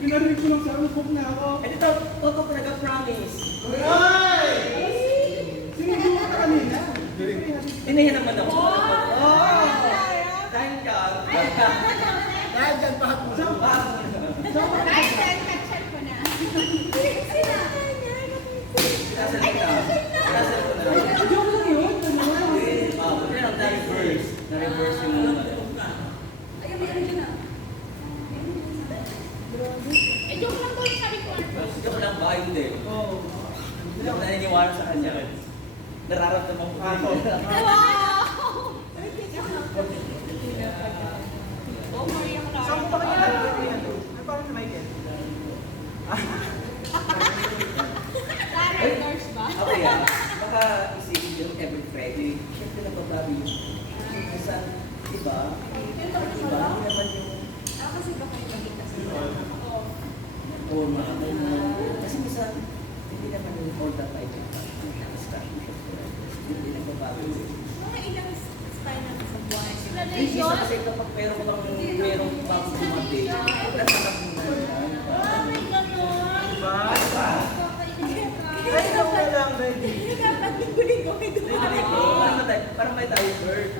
Pinarinig ko lang sa book na ako. Eh, dito, totoo ko nag-promise. Ay! Sinigil ka kanina. Inahin naman ako. Oh! Dahil ka. Dahil dyan pa ako. Kahit dahil catcher ko na. Pinasal kita. Pinasal ko na. Joke lang yun. Buti lang na-reverse. Na-reverse yung mga. Ayun, meron dyan na. Eh, joke lang doon sabi ko. Joke lang ba? Hindi. Oo. Hindi ako naniniwala sa kanya. Nararamdaman ko. Ako. Wow! Oh, Maria Clara. Saan ko pa kayo nalagay yan? Ay, parang na Michael. Clara, nurse ba? Ako yan. Baka isipin yung every Friday. Siyempre napababi yun. Minsan, diba? Diba? Hindi naman yung Kasi baka ibagita sa Oo. forma. Kasi minsan, hindi naman yung all the time. Hindi nagbabago. Mga ilang style na sa buwan. Sila na Hindi yun. kasi kapag merong bago sumati, nasakap mo na. Ah, may ganon. Diba? Ay, Ay, ako na lang, ready. dapat linggo-linggo may Dito ko, parang may tayo bird.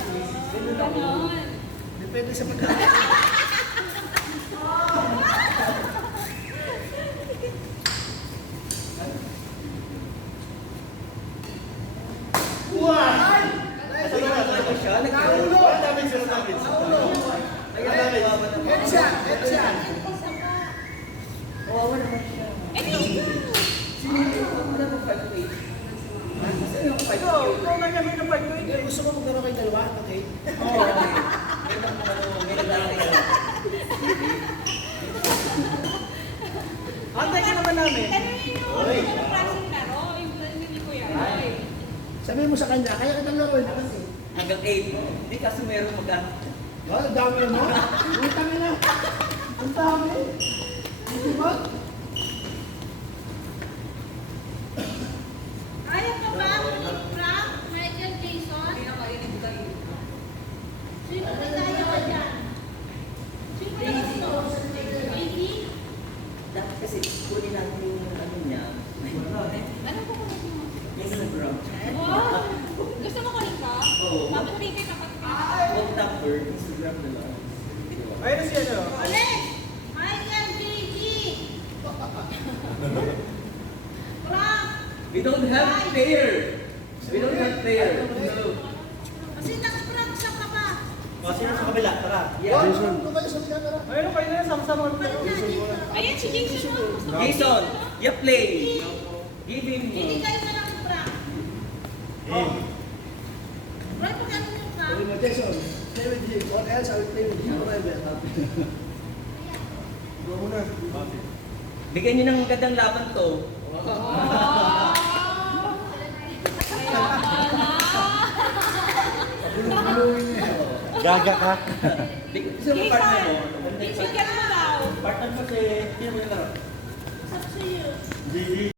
Ganun ako. Ganon. Depende sa pagkakas. Wow! Kasi ano siya, Naulo! nag-ulo. Daming sila namin. Naulo! Ayun, kawawa naman. Headshot! Headshot! Kawawa naman siya. Eh, di Sino yung wala pang 5-8? Kasi yung 5-8. Ikaw na namin ng pag-uwi. Gusto mo magkaroon kayo dalawa? Okay. Oo. May naglalaki ka. Antay ka naman namin. Tanungin mo yung klaseng laro, yung hindi ko yan. Sabihin mo sa kanya, kaya ka ng laro. Hanggang 8. Hindi kasi meron Oh, ang dami mo. Ang dami na. Ang dami. Hindi ba? Ayaw ka ba? Frank, Michael, Jason? Hindi na kayo ni Buday. Sino ba tayo ka dyan? Sino ba gusto? Baby? Dapat kasi kunin natin yung ano niya. Ano po kung mo? Instagram. Oh! Gusto mo kunin ka? Oo. Mapapili ka pa. Huwag number, Instagram na lang. Ayun na siya, no? Ulit! Michael, JG! Frank! We don't have player. We don't have player. No. Kasi naka-Frank siya ka ba? O, sino sa kabila? Tara. Yeah. Jason. Doon kayo sa kabila, tara. Ayun, kayo na yan. Sama-sama kami. Ayan, si Jason mo. Jason, you play. Give him. Hindi kayo na lang Frank. Oh. Frank, pag-ano yung Frank? Sabi mo, Jason, play with him. Or else, I will play with you forever. Go muna. Bigyan niyo ng magandang laban to. Oh! Pagulong-gulungin niya. Gaga ka. Gusto mo partner mo? Jason, bigyan mo daw. Partner mo si... Sino mo yung laro? Up to you.